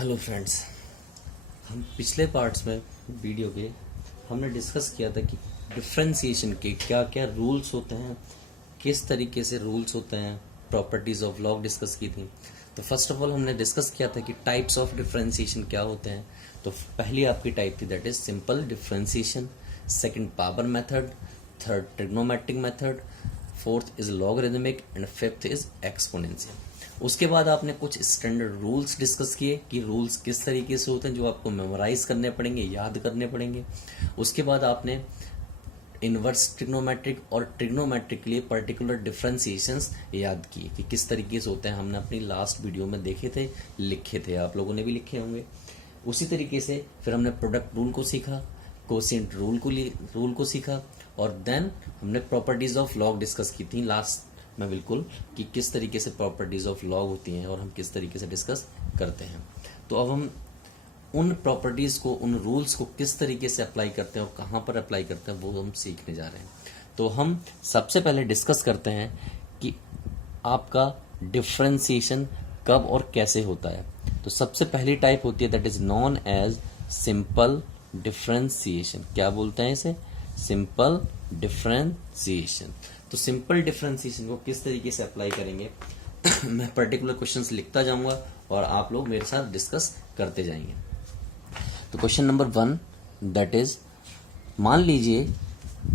Hello friends, हम पिछले parts में वीडियो के हमने डिस्कस किया था कि डिफरेंशिएशन के क्या क्या रूल्स होते हैं, किस तरीके से रूल्स होते हैं, प्रॉपर्टीज ऑफ लॉग डिस्कस की थी। तो फर्स्ट ऑफ ऑल हमने डिस्कस किया था कि टाइप्स ऑफ डिफरेंशिएशन क्या होते हैं। तो पहली आपकी टाइप थी that is simple differentiation, second power method, third trigonometric method, fourth is logarithmic and fifth is exponential. उसके बाद आपने कुछ स्टैंडर्ड रूल्स डिस्कस किए कि रूल्स किस तरीके से होते हैं जो आपको मेमोराइज करने पड़ेंगे, याद करने पड़ेंगे। उसके बाद आपने इनवर्स ट्रिग्नोमेट्रिक और ट्रिग्नोमेट्रिक के लिए पर्टिकुलर डिफरेंशिएशंस याद किए कि किस तरीके से होते हैं। हमने अपनी लास्ट वीडियो में देखे थे, लिखे थे, आप लोगों ने भी लिखे होंगे। उसी तरीके से फिर हमने प्रोडक्ट रूल को सीखा, कोशिएंट रूल को सीखा, और देन हमने प्रॉपर्टीज ऑफ लॉग डिस्कस की थी लास्ट में बिल्कुल कि किस तरीके से प्रॉपर्टीज ऑफ लॉग होती हैं और हम किस तरीके से डिस्कस करते हैं। तो अब हम उन प्रॉपर्टीज को, उन रूल्स को किस तरीके से अप्लाई करते हैं और कहाँ पर अप्लाई करते हैं वो हम सीखने जा रहे हैं। तो हम सबसे पहले डिस्कस करते हैं कि आपका डिफरेंशिएशन कब और कैसे होता है। तो सबसे पहली टाइप होती है that is known as simple differentiation. क्या बोलते हैं इसे? Simple differentiation. तो सिंपल डिफरेंशिएशन को किस तरीके से अप्लाई करेंगे मैं पर्टिकुलर क्वेश्चंस लिखता जाऊंगा और आप लोग मेरे साथ डिस्कस करते जाएंगे। तो क्वेश्चन नंबर 1 दैट इज, मान लीजिए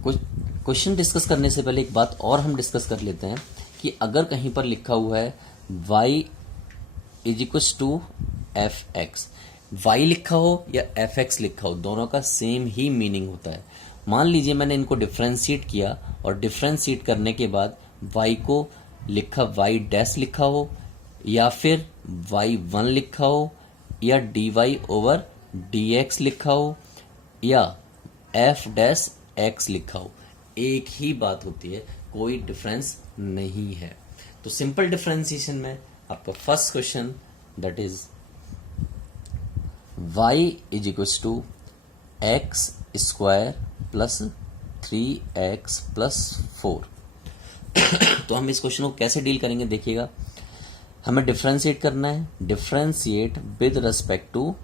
कुछ क्वेश्चन डिस्कस करने से पहले एक बात और हम डिस्कस कर लेते हैं कि अगर कहीं पर लिखा हुआ है y is equal to f x, y लिखा हो या एफ एक्स लिखा हो, दोनों का सेम ही मीनिंग होता है। मान लीजिए मैंने इनको डिफरेंशिएट किया और डिफरेंशिएट करने के बाद y को लिखा y डैश लिखा हो या फिर y1 लिखा हो या dy ओवर dx लिखा हो या f डैश x लिखा हो, एक ही बात होती है, कोई डिफरेंस नहीं है। तो सिंपल डिफरेंशिएशन में आपका first question that is y is equal to x square plus 3x plus 4। तो हम इस क्वेश्चन को कैसे डील करेंगे देखिएगा। हमें डिफरेंशिएट करना है, differentiate with respect to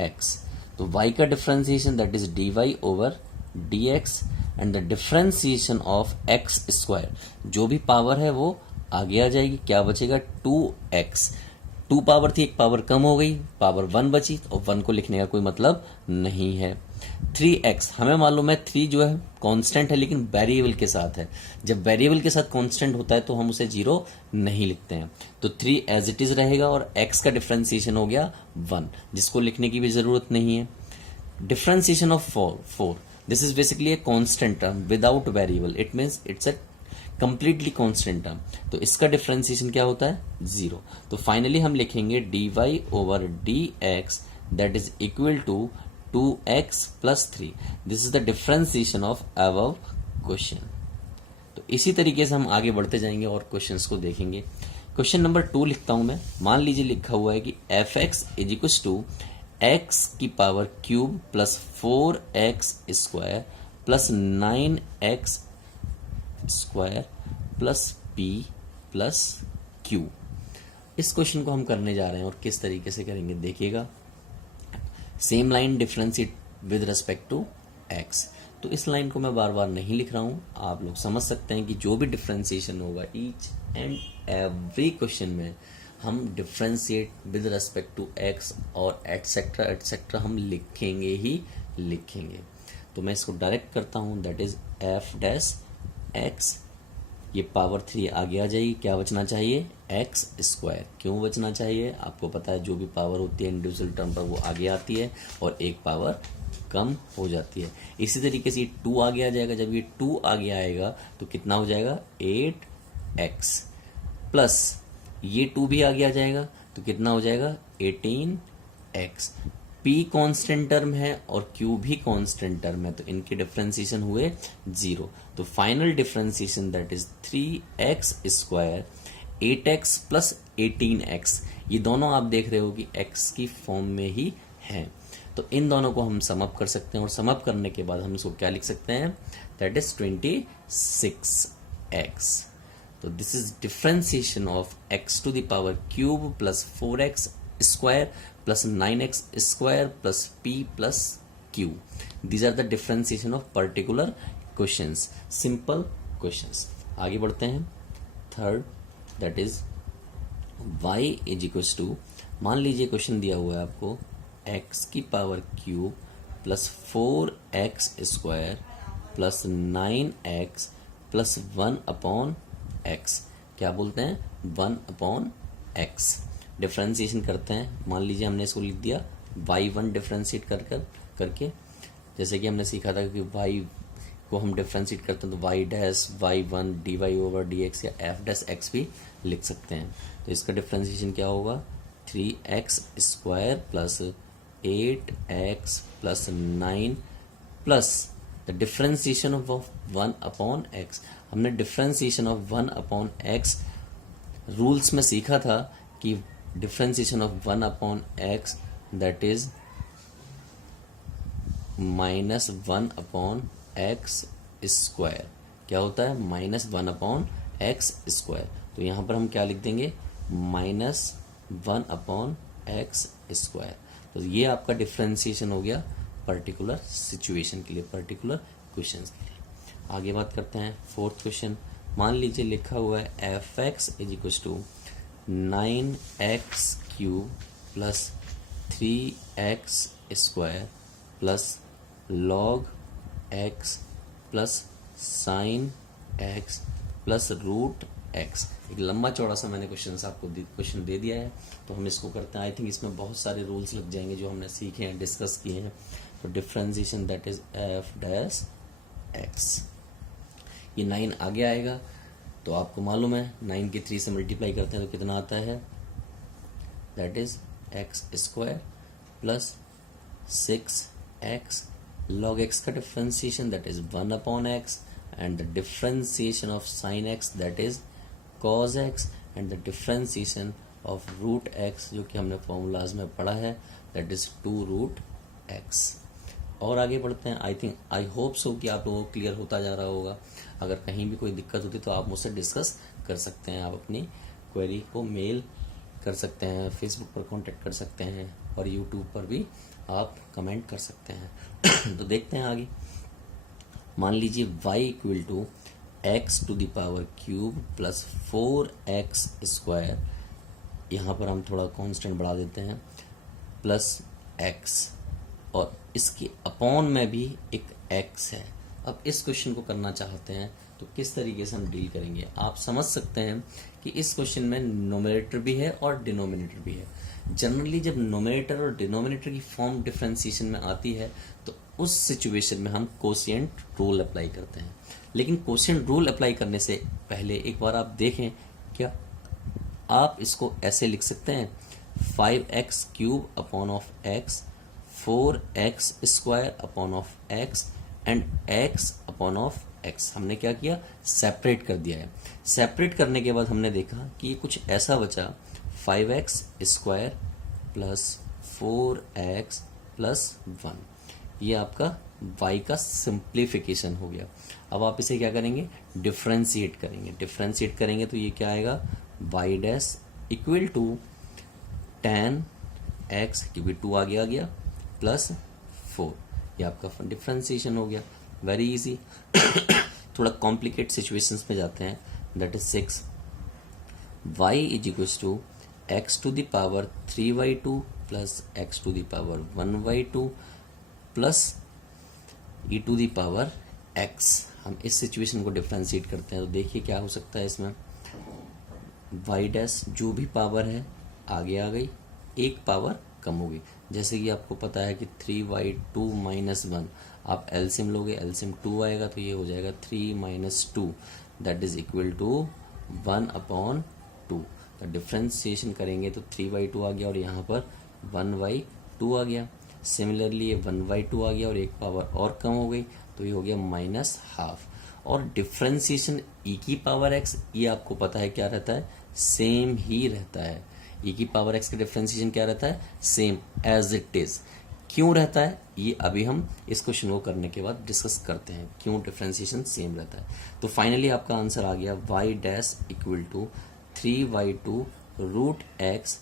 x। तो y का differentiation that is dy over dx and the differentiation of x square, जो भी पावर है वो आगे आ जाएगी। क्या बचेगा? 2x। 2 पावर थी, एक पावर कम हो गई, पावर 1 बची, और 1 को लिखने का कोई मतलब नहीं है। 3x हमें मालूम है 3 जो है कांस्टेंट है लेकिन वेरिएबल के साथ है। जब वेरिएबल के साथ कांस्टेंट होता है तो हम उसे 0 नहीं लिखते हैं। तो 3 एज इट इज रहेगा और x का डिफरेंशिएशन हो गया 1, जिसको लिखने की भी जरूरत नहीं है। Differentiation of 4 this is basically a constant term without variable, it means it's a completely constant term. तो इसका डिफरेंशिएशन क्या होता है? 0। तो फाइनली हम लिखेंगे dy over dx that is equal to 2x plus 3। This is the differentiation of above question. तो इसी तरीके से हम आगे बढ़ते जाएंगे और क्वेश्चंस को देखेंगे। क्वेश्चन नंबर 2 लिखता हूं मैं। मान लीजिए लिखा हुआ है कि f x is equal to x की power cube plus 4x square plus 9x square plus p plus q। इस क्वेश्चन को हम करने जा रहे हैं और किस तरीके से करेंगे देखिएगा। Same line differentiate with respect to x। तो इस लाइन को मैं बार बार नहीं लिख रहा हूं, आप लोग समझ सकते हैं कि जो भी डिफरेंशिएशन होगा ईच एंड एवरी क्वेश्चन में हम differentiate with respect to x और एटसेट्रा एटसेट्रा हम लिखेंगे ही लिखेंगे। तो मैं इसको डायरेक्ट करता हूं that is f dash x, ये पावर 3 आगे आ जाएगी। क्या बचना चाहिए? x square. क्यों बचना चाहिए? आपको पता है जो भी पावर होती है इंडिविजुअल टर्म पर वो आगे आती है और एक पावर कम हो जाती है। इसी तरीके से 2 आगे आ जाएगा। जब ये 2 आगे आएगा तो कितना हो जाएगा? 8x प्लस ये 2 भी आगे आ जाएगा तो कितना हो जाएगा? 18x। p कांस्टेंट टर्म है और q भी कांस्टेंट टर्म है तो इनके डिफरेंशिएशन हुए 0। तो final differentiation that is 3x square 8x plus 18x। ये दोनों आप देख रहे हो कि x की फॉर्म में ही है। तो इन दोनों को हम सम अप कर सकते हैं और सम अप करने के बाद हम इसको क्या लिख सकते हैं? That is 26x। तो this is differentiation of x to the power cube plus 4x square plus 9x square plus p plus q. These are the differentiation of particular questions, simple questions. आगे बढ़ते हैं. Third, that is y is equals to, मान लीजिए question दिया हुआ है आपको x की power cube plus 4x square plus 9x plus 1 upon x. क्या बोलते हैं? 1 अपॉन x. डिफ्रेंसिएशन करते हैं. मान लीजिए हमने इसको लिख दिया y1 डिफ्रेंशिएट करके, जैसे कि हमने सीखा था कि y को हम डिफ्रेंशिएट करते हैं तो y dash y1 dy over dx या f डैश x भी लिख सकते हैं. तो इसका डिफ्रेंसिएशन क्या होगा? 3x square plus 8x plus 9 plus the differentiation of 1 upon x. हमने differentiation of 1 upon x rules में सीखा था कि differentiation of 1 upon x that is minus 1 upon x square. क्या होता है? Minus 1 upon x square. तो यहां पर हम क्या लिख देंगे? Minus 1 upon x square. तो ये आपका डिफ्रेंसिएशन हो गया पर्टिकुलर सिचुएशन के लिए, पर्टिकुलर क्वेश्चन के लिए. आगे बात करते हैं. फोर्थ क्वेश्चन, मान लीजिए लिखा हुआ है f(x) is equal to 9x cube plus 3x square plus log x plus sine x plus root x. एक लंबा चौड़ा सा मैंने क्वेश्चन दे दिया है, तो हम इसको करते हैं. आई थिंक इसमें बहुत सारे रूल्स लग जाएंगे जो हमने सीखे हैं, डिस्कस किए हैं. तो differentiation that is f dash x. ये 9 आगे आएगा तो आपको मालूम है 9 की 3 से मल्टीप्लाई करते हैं तो कितना आता है? That is x square plus 6x log x का differentiation that is 1 upon x and the differentiation of sin x that is cos x and the differentiation of root x जो कि हमने फॉर्मूलाज में पढ़ा है that is 2 root x. और आगे बढ़ते हैं. आई होप सो कि आप लोगों को क्लियर होता जा रहा होगा. अगर कहीं भी कोई दिक्कत होती तो आप मुझसे डिस्कस कर सकते हैं. आप अपनी क्वेरी को मेल कर सकते हैं, फेसबुक पर कांटेक्ट कर सकते हैं और यूट्यूब पर भी आप कमेंट कर सकते हैं. तो देखते हैं आगे. मान लीजिए y equal to x to the power cube plus 4x square, यहाँ पर हम थोड़ा कांस्टेंट बढ़ा देते हैं, प्लस x और इसके अपॉन में भी एक x है. अब इस क्वेश्चन को करना चाहते हैं तो किस तरीके से हम डील करेंगे? आप समझ सकते हैं कि इस क्वेश्चन में नोमिनेटर भी है और डिनोमिनेटर भी है. जनरली जब नोमिनेटर और डिनोमिनेटर की फॉर्म डिफरेंशिएशन में आती है तो उस सिचुएशन में हम कोशिएंट रूल अप्लाई करते हैं. लेकिन कोशिएंट रूल अप्लाई करने से पहले एक बार आप देखें, क्या आप इसको ऐसे लिख सकते हैं 5x cube upon of x, 4x square upon of x and x upon of x. हमने क्या किया? सेपरेट कर दिया है. सेपरेट करने के बाद हमने देखा कि कुछ ऐसा बचा 5x square plus 4x plus 1. ये आपका y का सिंप्लीफिकेशन हो गया. अब आप इसे क्या करेंगे? डिफ्रेंशिएट करेंगे. डिफ्रेंशिएट करेंगे तो ये क्या आएगा? y dash equal to tan x, क्योंकि 2 आगे आ गया, प्लस 4. ये आपका डिफ्रेंशिएशन हो गया. Very easy. थोड़ा कॉम्प्लिकेट सिचुएशंस में जाते हैं. That is 6 y is equal to x to the power 3y2 plus x to the power 1y2 plus e to the power x. हम इस सिचुएशन को डिफ्रेंशिएट करते हैं तो देखिए क्या हो सकता है इसमें. y डैश जो भी पावर है आगे आ गई, एक पावर कम हो गई. जैसे कि आपको पता है कि 3y2 माइनस 1, आप एलसीएम लोगे, एलसीएम 2 आएगा तो ये हो जाएगा 3 minus 2 that is equal to 1 upon 2. तो डिफ्रेंशिएशन करेंगे तो 3y2 आ गया और यहाँ पर 1y2 आ गया. सिमिलरली ये 1y2 आ गया और एक पावर और कम हो गई तो ये हो गया माइनस हाफ. और डिफ्रेंशिएशन e की पावर x, ये आपको पता है क्या रहता है? सेम ही रहता है. e की पावर x का डिफ्रेंशिएशन क्या रहता है? Same as it is. क्यों रहता है ये अभी हम इस क्वेश्चन को करने के बाद डिस्कस करते हैं क्यों डिफ्रेंशिएशन सेम रहता है. तो फाइनली आपका आंसर आ गया y dash equal to 3y2 root x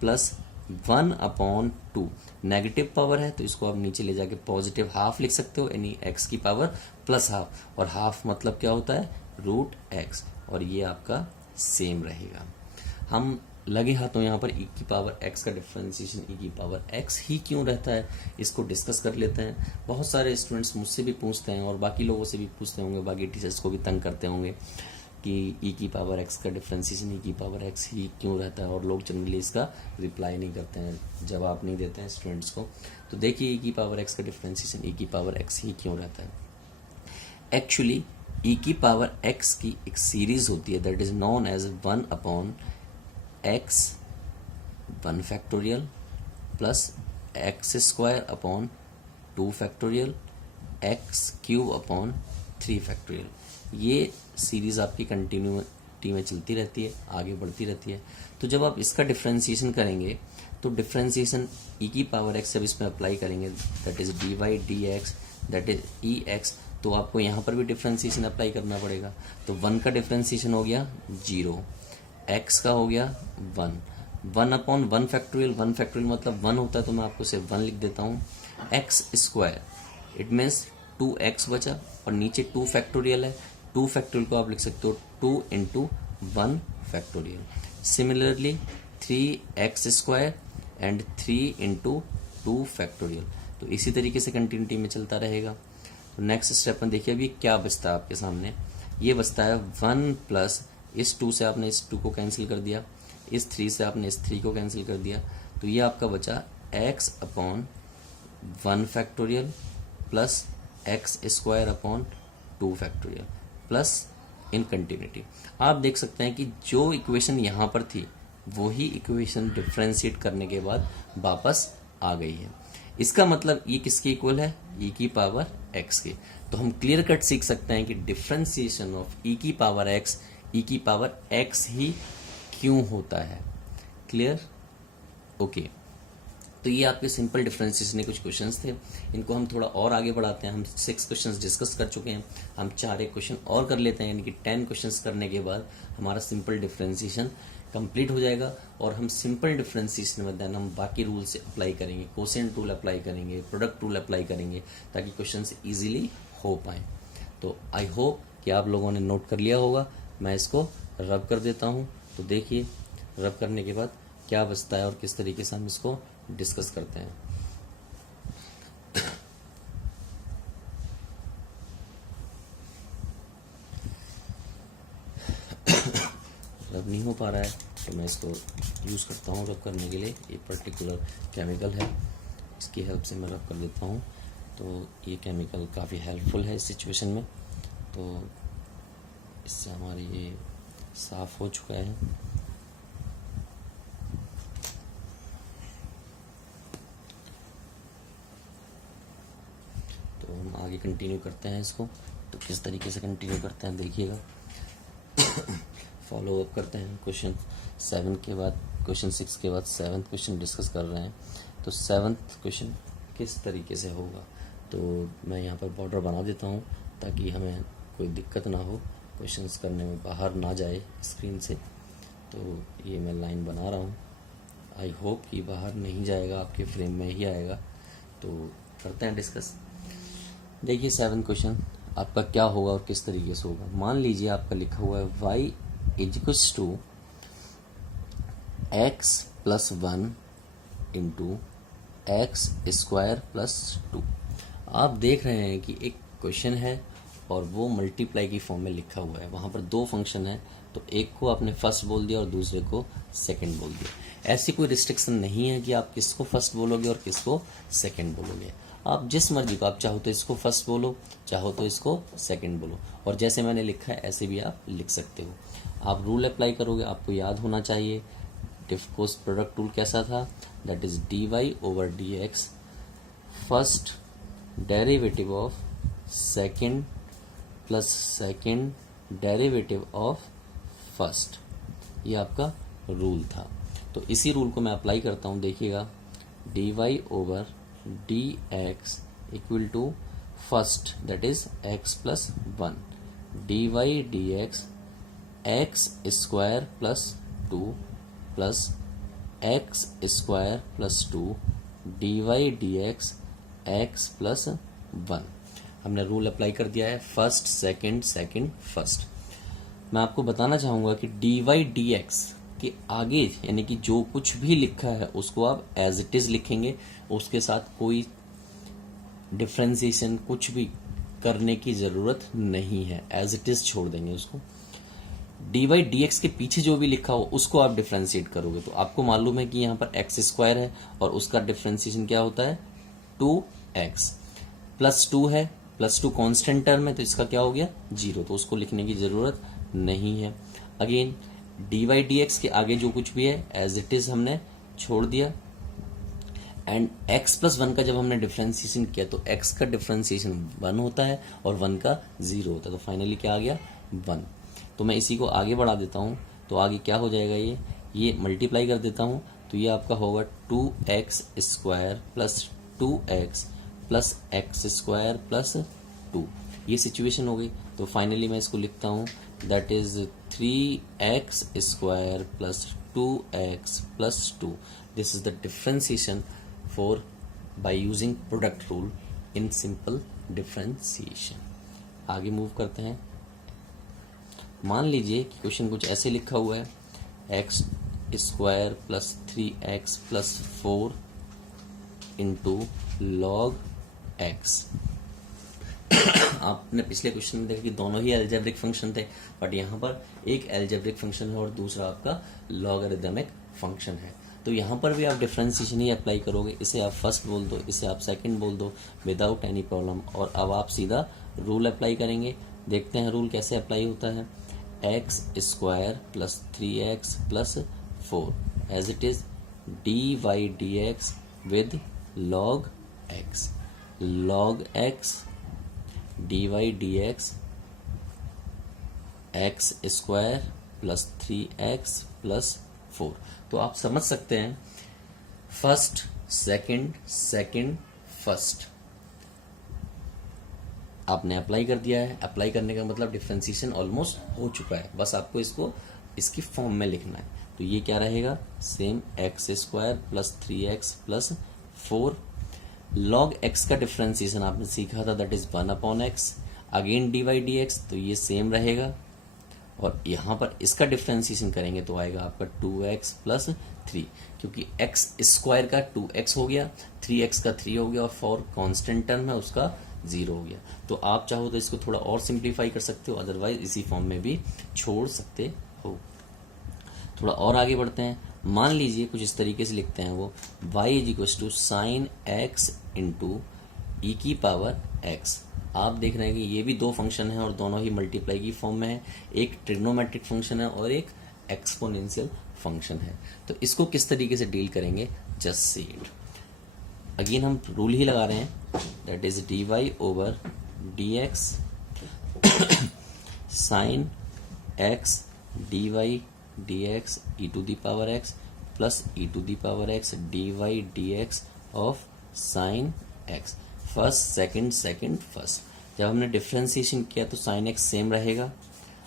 plus 1/2 negative power है तो इसको आप नीचे ले जाके पॉजिटिव हाफ लिख सकते हो, यानी x की पावर प्लस हाफ, और हाफ मतलब क्या होता है √x, और ये आपका सेम रहेगा। हम लगे हाथों यहाँ पर e की पावर x का डिफरेंशिएशन e की पावर x ही क्यों रहता है इसको डिस्कस कर लेते हैं। बहुत सारे स्टूडेंट्स मुझसे भी पूछते हैं और बाकी लोगों से भी पूछते होंगे, बाकी टीचर्स को भी तंग करते होंगे कि e की पावर x का डिफरेंशिएशन e की पावर x ही क्यों रहता है, और लोग जनरली इसका रिप्लाई नहीं करते हैं, जवाब नहीं देते हैं स्टूडेंट्स को। तो देखिए e की पावर x का डिफरेंशिएशन e की पावर x ही क्यों रहता है। एक्चुअली e की पावर x की एक सीरीज होती है that is known as 1/x 1 factorial plus x² 2 factorial x³ 3 factorial. ये सीरीज आपकी कंटिन्यूटी में चलती रहती है, आगे बढ़ती रहती है। तो जब आप इसका डिफरेंशिएशन करेंगे तो डिफरेंशिएशन e की पावर x जब इसमें अप्लाई करेंगे that is dy/dx that is ex, तो आपको यहाँ पर भी डिफरेंशिएशन अप्लाई करना पड़ेगा। तो 1 का डिफरेंशिएशन हो गया 0, x का हो गया 1, 1/1 फैक्टोरियल, 1 फैक्टोरियल मतलब 1 होता है तो मैं आपको सिर्फ 1 लिख देता हूँ, x², इट मीन्स 2x बचा, और नीचे 2 फैक्टोरियल है, 2 फैक्टोरियल को आप लिख सकते हो 2 × 1 factorial. Similarly 3x² and 3 × 2 factorial. तो इसी तरीके से कंटिन्यूटी में चलता रहेगा। तो नेक्स्ट स्टेप में देखिए अभी क्या बचता है आपके सामने, ये बचता है 1 प्लस इस 2 से आपने इस 2 को कैंसिल कर दिया, इस 3 से आपने इस 3 को कैंसिल कर दिया, तो ये आपका बचा x/1 factorial plus x² 2 factorial plus in continuity. आप देख सकते हैं कि जो इक्वेशन यहाँ पर थी वही इक्वेशन डिफरेंशिएट करने के बाद वापस आ गई है। इसका मतलब ये किसके इक्वल है, e की पावर x के। तो हम क्लियर कट सीख सकते हैं कि डिफरेंशिएशन ऑफ e की पावर x e की पावर x ही क्यों होता है। Clear, okay. तो ये आपके सिंपल डिफरेंशिएशन के कुछ क्वेश्चंस थे, इनको हम थोड़ा और आगे बढ़ाते हैं। हम 6 क्वेश्चंस डिस्कस कर चुके हैं, हम 4 एक क्वेश्चन और कर लेते हैं, यानी कि 10 क्वेश्चंस करने के बाद हमारा सिंपल डिफरेंशिएशन कंप्लीट हो जाएगा। और हम सिंपल डिफरेंशिएशन में देन हम बाकी रूल से अप्लाई करेंगे, कोसेंट रूल अप्लाई करेंगे, प्रोडक्ट रूल अप्लाई करेंगे, ताकि क्वेश्चंस ईजिली हो पाए। तो आई होप कि आप लोगों ने नोट कर लिया होगा। मैं इसको रब कर देता हूँ, तो देखिए रब करने के बाद क्या बचता है और किस तरीके से हम इसको डिस्कस करते हैं। रब नहीं हो पा रहा है तो मैं इसको यूज़ करता हूँ रब करने के लिए। ये पर्टिकुलर केमिकल है, इसकी हेल्प से मैं रब कर देता हूँ। तो ये केमिकल काफ़ी हेल्पफुल है इस सिचुएशन में। तो इससे हमारी ये साफ़ हो चुका है। तो हम आगे कंटिन्यू करते हैं इसको। तो किस तरीके से कंटिन्यू करते हैं देखिएगा। फॉलो अप करते हैं। क्वेश्चन 7 के बाद क्वेश्चन 6 के बाद 7th क्वेश्चन डिस्कस कर रहे हैं। तो 7th क्वेश्चन किस तरीके से होगा, तो मैं यहाँ पर बॉर्डर बना देता हूँ ताकि हमें कोई दिक्कत ना हो, क्वेश्चंस करने में बाहर ना जाए स्क्रीन से। तो ये मैं लाइन बना रहा हूँ, आई होप कि बाहर नहीं जाएगा, आपके फ्रेम में ही आएगा। तो करते हैं डिस्कस। देखिए 7th क्वेश्चन आपका क्या होगा और किस तरीके से होगा। मान लीजिए आपका लिखा हुआ है y = x+1 × x² + 2। आप देख रहे हैं कि एक क्वेश्चन है और वो मल्टीप्लाई की फॉर्म में लिखा हुआ है। वहाँ पर 2 फंक्शन है, तो एक को आपने फर्स्ट बोल दिया और दूसरे को सेकंड बोल दिया। ऐसी कोई रिस्ट्रिक्शन नहीं है कि आप किसको फर्स्ट बोलोगे और किसको सेकंड बोलोगे। आप जिस मर्जी को, आप चाहो तो इसको फर्स्ट बोलो, चाहो तो इसको सेकंड बोलो, और जैसे मैंने लिखा है ऐसे भी आप लिख सकते हो। आप रूल अप्लाई करोगे, आपको याद होना चाहिए डिफकोर्स प्रोडक्ट रूल कैसा था, that is dy/dx first derivative of second plus second derivative of first. ये आपका रूल था। तो इसी रूल को मैं अप्लाई करता हूँ। देखिएगा dy/dx = first that is x+1 dy/dx x² + 2 + x square plus 2 d y d x x plus 1। हमने रूल अप्लाई कर दिया है फर्स्ट सेकंड सेकंड फर्स्ट। मैं आपको बताना चाहूँगा कि डी वाई डी एक्स के आगे यानी कि जो कुछ भी लिखा है उसको आप एज इट इज़ लिखेंगे, उसके साथ कोई डिफ्रेंसिएशन कुछ भी करने की ज़रूरत नहीं है, एज इट इज़ छोड़ देंगे उसको। डी वाई डी एक्स के पीछे जो भी लिखा हो उसको आप डिफ्रेंशिएट करोगे तो आपको मालूम है कि यहाँ पर एक्स स्क्वायर है और उसका डिफ्रेंशिएशन क्या होता है 2x प्लस 2 है, प्लस 2 कॉन्स्टेंट टर्म है तो इसका क्या हो गया 0, तो उसको लिखने की ज़रूरत नहीं है। Again d y d x के आगे जो कुछ भी है एज इट इज़ हमने छोड़ दिया एंड x प्लस 1 का जब हमने डिफ्रेंसिएशन किया तो x का डिफ्रेंसिएशन 1 होता है और 1 का 0 होता है, तो फाइनली क्या आ गया 1। तो मैं इसी को आगे बढ़ा देता हूँ, तो आगे क्या हो जाएगा ये मल्टीप्लाई कर देता हूँ तो ये आपका होगा 2x square plus 2x plus x square plus 2। ये सिचुएशन हो गई। तो फाइनली मैं इसको लिखता हूँ that is 3x square plus 2x plus 2। This is the differentiation for by using product rule in simple differentiation। आगे मूव करते हैं। मान लीजिए कि क्वेश्चन कुछ ऐसे लिखा हुआ है x square plus 3x plus 4 into log x. आपने पिछले क्वेश्चन में देखा कि दोनों ही अलजेब्रिक फंक्शन थे, बट यहाँ पर एक अलजेब्रिक फंक्शन है और दूसरा आपका लॉगरिदमिक फंक्शन है। तो यहाँ पर भी आप डिफ्रेंसिएशन ही अप्लाई करोगे, इसे आप फर्स्ट बोल दो, इसे आप सेकंड बोल दो विदाउट एनी प्रॉब्लम, और अब आप सीधा रूल अप्लाई करेंगे। देखते हैं रूल कैसे अप्लाई होता है। X square plus 3x plus 4 as it is d y d x with log x, log x d y d x x square plus 3x plus 4। तो आप समझ सकते हैं फर्स्ट सेकंड सेकंड फर्स्ट आपने apply कर दिया है। Apply करने का मतलब डिफ्रेंसिएशन ऑलमोस्ट हो चुका है, बस आपको इसको इसकी फॉर्म में लिखना है। तो ये क्या रहेगा same x square plus 3x plus 4। Log x का डिफ्रेंसिएशन आपने सीखा था that is 1/x, again d y d x, तो ये सेम रहेगा और यहाँ पर इसका डिफ्रेंसिएशन करेंगे तो आएगा आपका 2x प्लस 3, क्योंकि x स्क्वायर का 2x हो गया, 3x का 3 हो गया और 4 कांस्टेंट टर्म है उसका 0 हो गया। तो आप चाहो तो इसको थोड़ा और सिंप्लीफाई कर सकते हो, अदरवाइज इसी फॉर्म में भी छोड़ सकते हो। थोड़ा और आगे बढ़ते हैं। मान लीजिए कुछ इस तरीके से लिखते हैं वो y is equal to sine x into e की पावर x। आप देख रहे हैं कि ये भी दो फंक्शन है और दोनों ही मल्टीप्लाई की फॉर्म में है, एक ट्रिग्नोमेट्रिक फंक्शन है और एक एक्सपोनेंशियल फंक्शन है। तो इसको किस तरीके से डील करेंगे जस्ट सी इट। अगेन हम रूल ही लगा रहे हैं that is d y over d x sine x d y d x e to the power x plus e to the power x d y d x of sine x. First second second first. जब हमने differentiation किया तो sine x same रहेगा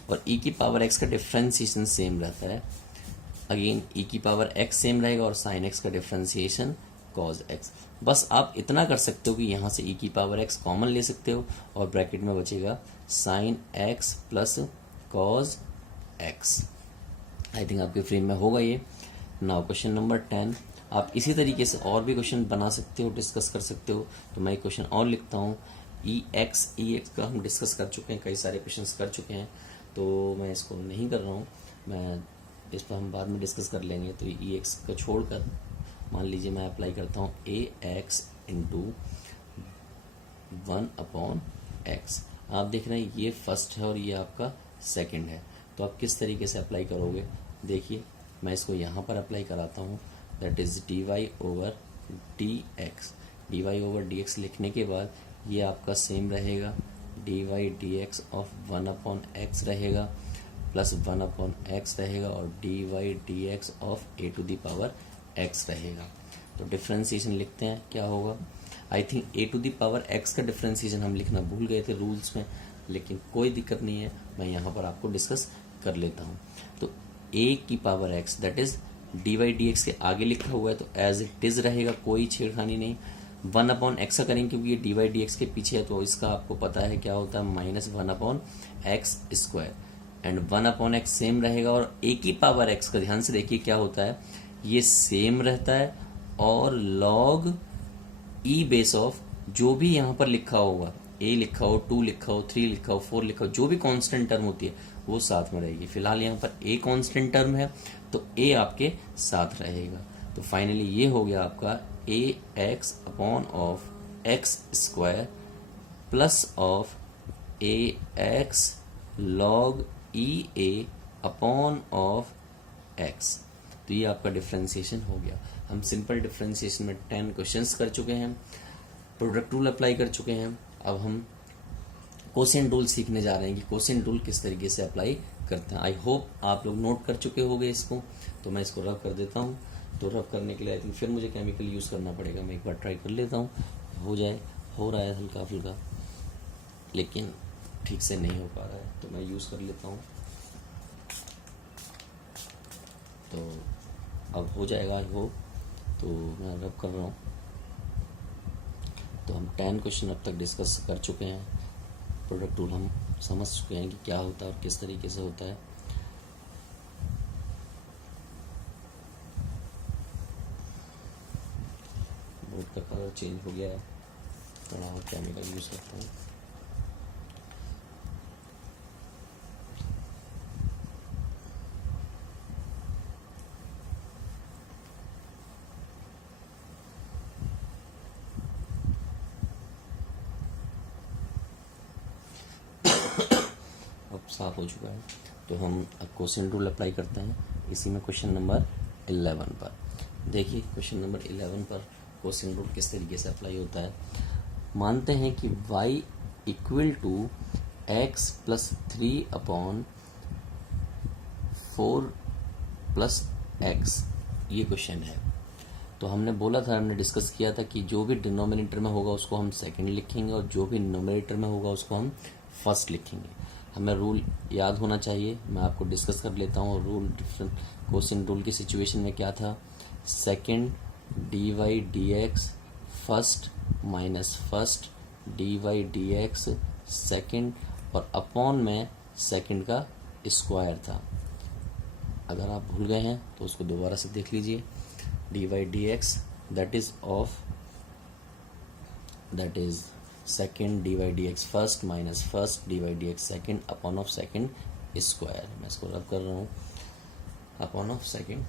और ई की power x का differentiation same रहता है। अगेन ई की पावर एक्स सेम रहेगा और साइन एक्स का डिफ्रेंसिएशन कॉज एक्स। बस आप इतना कर सकते हो कि यहाँ से ई की पावर एक्स कॉमन ले सकते हो और ब्रैकेट में बचेगा sine x plus cos x. I think आपके फ्रेम में होगा ये। Now question number 10। आप इसी तरीके से और भी क्वेश्चन बना सकते हो, डिस्कस कर सकते हो। तो मैं एक क्वेश्चन और लिखता हूँ। ई एक्स का हम डिस्कस कर चुके हैं, कई सारे क्वेश्चंस कर चुके हैं, तो मैं इसको नहीं कर रहा हूँ, मैं इस पर हम बाद में डिस्कस कर लेंगे। तो ई एक्स को छोड़कर मान लीजिए मैं अप्लाई करता हूँ ए एक्स इंटू 1/x। आप देख रहे हैं ये फर्स्ट है और ये आपका सेकंड है, तो आप किस तरीके से अप्लाई करोगे देखिए। मैं इसको यहाँ पर अप्लाई कराता हूँ that is d y over d x. D y over d x लिखने के बाद ये आपका सेम रहेगा, d y d x of 1/x रहेगा प्लस 1/x रहेगा और d y d x of a to the power x रहेगा। तो डिफ्रेंसिएशन लिखते हैं क्या होगा। I think a to the power x का डिफ्रेंसिएशन हम लिखना भूल गए थे रूल्स में, लेकिन कोई दिक्कत नहीं है, मैं यहाँ पर आपको डिस्कस कर लेता हूँ। तो a की power x that is d y d x के आगे लिखा हुआ है तो एज इट इज रहेगा, कोई छेड़खानी नहीं। 1/x का करेंगे क्योंकि ये डी वाई डी एक्स के पीछे है, तो इसका आपको पता है क्या होता है, -1/x²। एंड 1/x सेम रहेगा, और a की पावर x का ध्यान से देखिए क्या होता है, ये सेम रहता है, और log e बेस ऑफ जो भी यहाँ पर लिखा होगा, a लिखा हो, 2 लिखा हो, 3 लिखा हो, 4 लिखा हो, जो भी कांस्टेंट टर्म होती है वो साथ में रहेगी। फिलहाल यहाँ पर a कांस्टेंट टर्म है तो a आपके साथ रहेगा। तो फाइनली ये हो गया आपका ax/(x²) plus of ax log e(a)/(x). तो ये आपका डिफरेंशिएशन हो गया। हम सिंपल डिफरेंशिएशन में 10 क्वेश्चंस कर चुके हैं, प्रोडक्ट रूल अप्लाई कर चुके हैं। अब हम कोसेंट रूल सीखने जा रहे हैं कि कोसेंट रूल किस तरीके से अप्लाई करते हैं। आई होप आप लोग नोट कर चुके होंगे इसको, तो मैं इसको रब कर देता हूँ। तो रब करने के लिए आई थिंक फिर मुझे केमिकल यूज़ करना पड़ेगा। मैं एक बार ट्राई कर लेता हूँ, हो जाए, हो रहा है हल्का फुल्का, लेकिन ठीक से नहीं हो पा रहा है, तो मैं यूज़ कर लेता हूँ। तो अब हो जाएगा आई होप। तो मैं रब कर रहा हूँ। तो हम 10 क्वेश्चन अब तक डिस्कस कर चुके हैं। प्रोडक्ट रूल हम समझ चुके हैं कि क्या होता है और किस तरीके से होता है। बोर्ड का कलर चेंज हो गया है, थोड़ा और केमिकल यूज़ करता हूँ। साफ हो चुका है। तो हम अब कोसेंट रूल अप्लाई करते हैं इसी में क्वेश्चन नंबर 11 पर। देखिए क्वेश्चन नंबर 11 पर कोसेंट रूल किस तरीके से अप्लाई होता है। मानते हैं कि y equal to x plus 3/4 plus x, ये क्वेश्चन है। तो हमने बोला था, हमने डिस्कस किया था कि जो भी डिनोमिनेटर में होगा उसको हम सेकंड लिखेंगे और जो भी न्यूमरेटर में होगा उसको हम फर्स्ट लिखेंगे। हमें रूल याद होना चाहिए, मैं आपको डिस्कस कर लेता हूँ। रूल डिफरेंट कोसेंट रूल की सिचुएशन में क्या था, second d y d x first minus first d y d x second, और अपॉन में सेकंड का स्क्वायर था। अगर आप भूल गए हैं तो उसको दोबारा से देख लीजिए। D y d x that is second d y d x first minus first d y d x second upon of second square. मैं इसको रब कर रहा हूँ, अपॉन ऑफ सेकेंड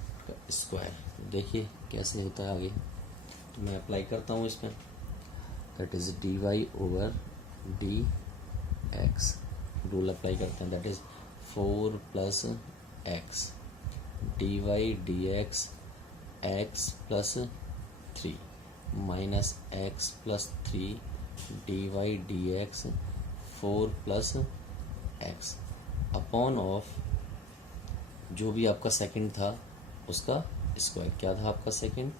स्क्वायर। देखिए कैसे होता है आगे। तो मैं अप्लाई करता हूँ इसमें, that is d y over d x. Rule apply करते हैं, that is 4 plus x d y d x x plus 3 minus x plus 3 d y d x 4 plus x upon of जो भी आपका second था उसका square. क्या था आपका सेकंड,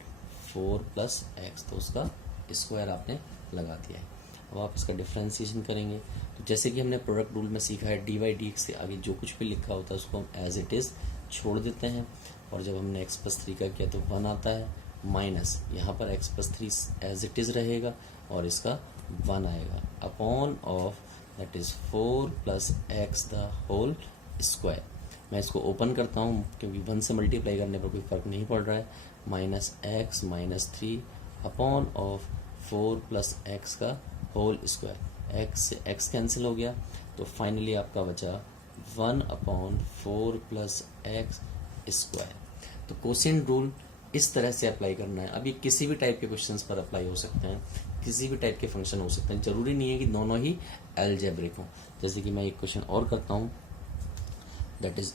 4 प्लस एक्स, तो उसका स्क्वायर आपने लगा दिया है। अब आप इसका डिफ्रेंसिएशन करेंगे तो जैसे कि हमने प्रोडक्ट रूल में सीखा है, डी वाई डी एक्स से आगे जो कुछ भी लिखा होता है उसको हम एज इट इज़ छोड़ देते हैं। और जब हमने x प्लस 3 का किया तो 1 आता है, माइनस यहाँ पर x plus 3 as it is रहेगा और इसका 1 आएगा, upon of that is 4 plus x the whole square. मैं इसको ओपन करता हूँ क्योंकि 1 से मल्टीप्लाई करने पर कोई फर्क नहीं पड़ रहा है। Minus x minus 3 upon of 4 plus x का होल स्क्वायर। एक्स से एक्स कैंसिल हो गया तो फाइनली आपका बचा 1/4 प्लस एक्स स्क्वायर। तो कोसेंट रूल इस तरह से अप्लाई करना है। अब ये किसी भी टाइप के क्वेश्चंस पर अप्लाई हो सकते हैं, किसी भी टाइप के फंक्शन हो सकते हैं, जरूरी नहीं है कि दोनों ही अलजेब्रिक हों। जैसे कि मैं एक क्वेश्चन और करता हूँ, that is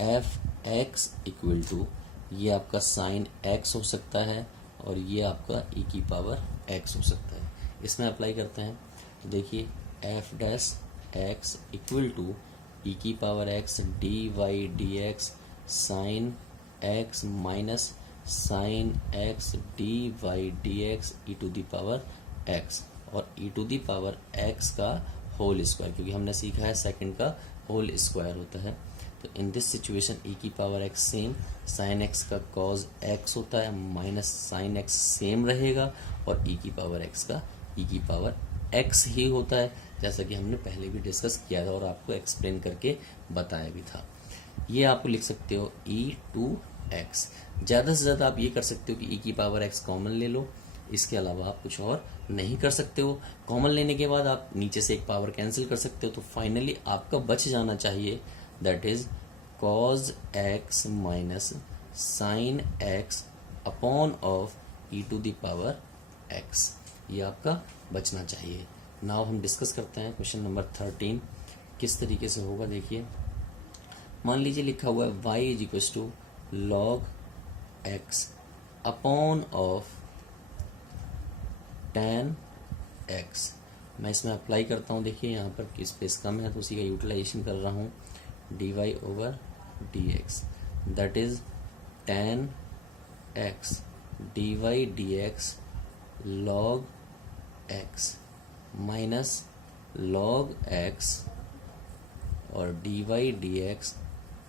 f x equal to, ये आपका साइन एक्स हो सकता है और ये आपका ई की पावर एक्स हो सकता है। इसमें अप्लाई करते हैं तो देखिए f dash x equal to e की power x d y d x sine x minus sine x d y d x e to the power x, और e to the power x का whole square, क्योंकि हमने सीखा है second का whole square होता है। तो इन दिस सिचुएशन e की power x same, sin x का cos x होता है माइनस sin x सेम रहेगा और e की पावर x का e की पावर x ही होता है, जैसा कि हमने पहले भी डिस्कस किया था और आपको एक्सप्लेन करके बताया भी था। ये आप लिख सकते हो e2x। ज़्यादा से ज़्यादा आप ये कर सकते हो कि e की पावर x कॉमन ले लो, इसके अलावा आप कुछ और नहीं कर सकते हो। कॉमन लेने के बाद आप नीचे से एक पावर कैंसिल कर सकते हो, तो फाइनली आपका बच जाना चाहिए, that is cos x minus sin x upon of e to the power x। ये आपका बचना चाहिए। नाउ हम डिस्कस करते हैं क्वेश्चन नंबर 13 किस तरीके से होगा। देखिए, मान लीजिए लिखा हुआ है y is equal to log x upon of tan x। मैं इसमें अप्लाई करता हूँ। देखिए यहाँ पर स्पेस कम है तो उसी का यूटिलाइजेशन कर रहा हूँ, dy over dx, that is tan x dy dx log x minus log x और dy dx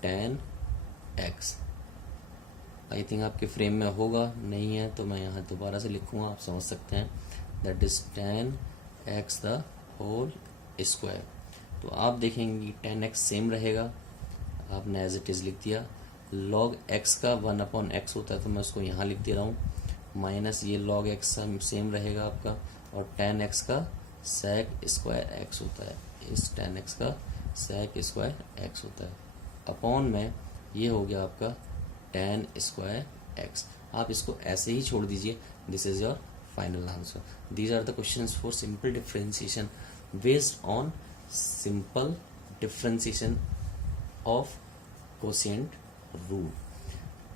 tan x। I think आपके फ्रेम में होगा, नहीं है तो मैं यहाँ दोबारा से लिखूँगा, आप समझ सकते हैं, that is tan x the whole square. तो आप देखेंगे tan x सेम रहेगा, आपने एज इट इज़ लिख दिया। log x का 1/x होता है तो मैं उसको यहाँ लिख दे रहा हूँ, माइनस ये log x सेम रहेगा आपका, और tan x का sec स्क्वायर x होता है, इस tan x का sec स्क्वायर x होता है, अपॉन में ये हो गया आपका tan स्क्वायर x। आप इसको ऐसे ही छोड़ दीजिए, this is your final answer. These are the questions for simple differentiation based on simple differentiation of quotient rule.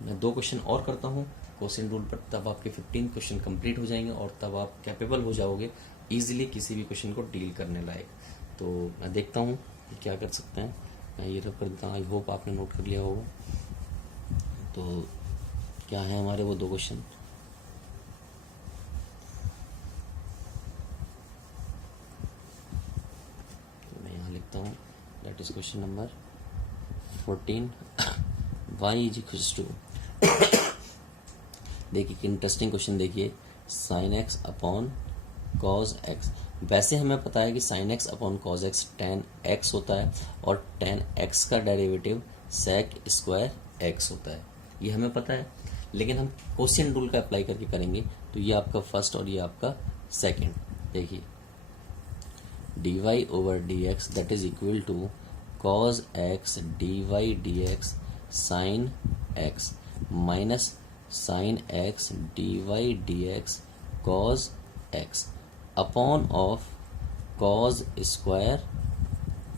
मैं 2 क्वेश्चन और करता हूँ कोसेंट रूल पर, तब आपके 15 क्वेश्चन कंप्लीट हो जाएंगे और तब आप कैपेबल हो जाओगे इजीली किसी भी क्वेश्चन को डील करने लायक। तो मैं देखता हूँ कि क्या कर सकते हैं। मैं ये रब कर देता हूँ, आई होप आपने नोट कर लिया होगा। तो क्या है हमारे वो 2 क्वेश्चन, तो मैं यहाँ लिखता हूँ, that is question number 14 y is equal to देखिए इंटरेस्टिंग क्वेश्चन, देखिए sin x upon cos x। वैसे हमें पता है कि sin x upon cos x tan x होता है और tan x का डेरिवेटिव sec स्क्वायर x होता है, ये हमें पता है। लेकिन हम कोसेंट रूल का अप्लाई करके करेंगे, तो ये आपका फर्स्ट और ये आपका सेकंड। देखिए dy over dx that is equal to cos x dy dx sin x minus sin x dy dx cos x upon of cos square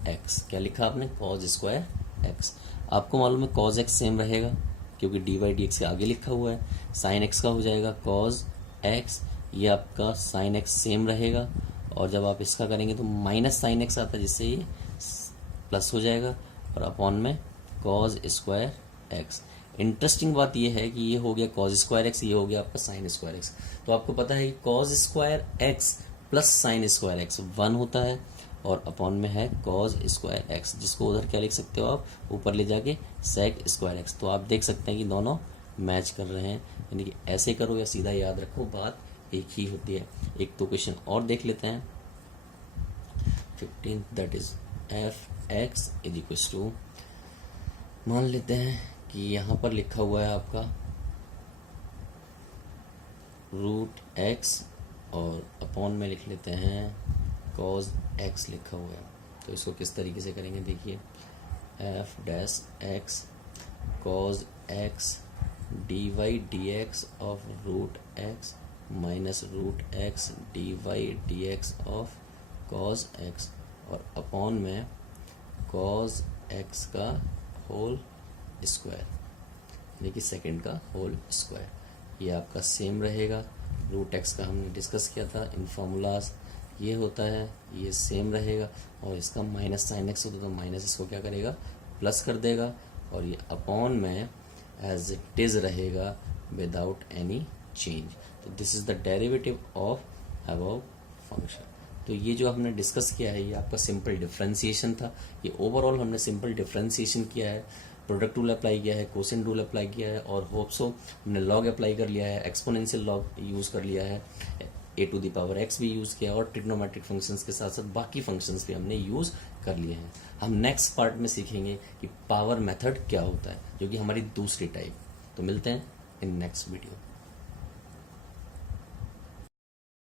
x। क्या लिखा आपने, cos स्क्वायर x। आपको मालूम है cos x सेम रहेगा क्योंकि dy dx से आगे लिखा हुआ है, sin x का हो जाएगा cos x, ये आपका sin x सेम रहेगा, और जब आप इसका करेंगे तो माइनस sin x आता है जिससे ये प्लस हो जाएगा, और अपॉन में cos स्क्वायर x। इंटरेस्टिंग बात ये है कि ये हो गया cos स्क्वायर x, ये हो गया आपका sin स्क्वायर x। तो आपको पता है कि cos square x plus sin square x 1 होता है, और अपॉन में है cos स्क्वायर x, जिसको उधर क्या लिख सकते हो आप, ऊपर ले जाके sec स्क्वायर x। तो आप देख सकते हैं कि दोनों मैच कर रहे हैं, यानी कि ऐसे करो या सीधा याद रखो, बात एक ही होती है। एक तो क्वेश्चन और देख लेते हैं 15, that is f x is equal to, मान लेते हैं कि यहाँ पर लिखा हुआ है आपका रूट x और अपॉन में लिख लेते हैं cos x लिखा हुआ है। तो इसको किस तरीके से करेंगे, देखिए f dash x cos x dy dx of root x minus root x dy dx of cos x और अपॉन में cos x का होल स्क्वायर, यानी कि सेकेंड का होल स्क्वायर। ये आपका सेम रहेगा, रूट एक्स का हमने डिस्कस किया था इन फॉर्मूलाज, ये होता है, ये सेम रहेगा, और इसका माइनस साइन एक्स होता है तो माइनस इसको क्या करेगा, प्लस कर देगा, और ये अपॉन में एज इट इज रहेगा विदाउट एनी चेंज। तो this is the derivative of above function. तो ये जो हमने डिस्कस किया है ये आपका सिंपल डिफरेंशिएशन था। ये ओवरऑल हमने सिंपल डिफरेंशिएशन किया है, प्रोडक्ट रूल अप्लाई किया है, कोसेंट रूल अप्लाई किया है, और होप सो हमने लॉग अप्लाई कर लिया है, एक्सपोनेंशियल लॉग यूज कर लिया है, a⁴x भी यूज किया, और ट्रिग्नोमेट्रिक फंक्शंस के साथ साथ बाकी फंक्शंस भी हमने यूज कर लिए हैं। हम नेक्स्ट पार्ट में सीखेंगे कि पावर मेथड क्या होता है, जो कि हमारी दूसरी टाइप। तो मिलते हैं इन नेक्स्ट वीडियो।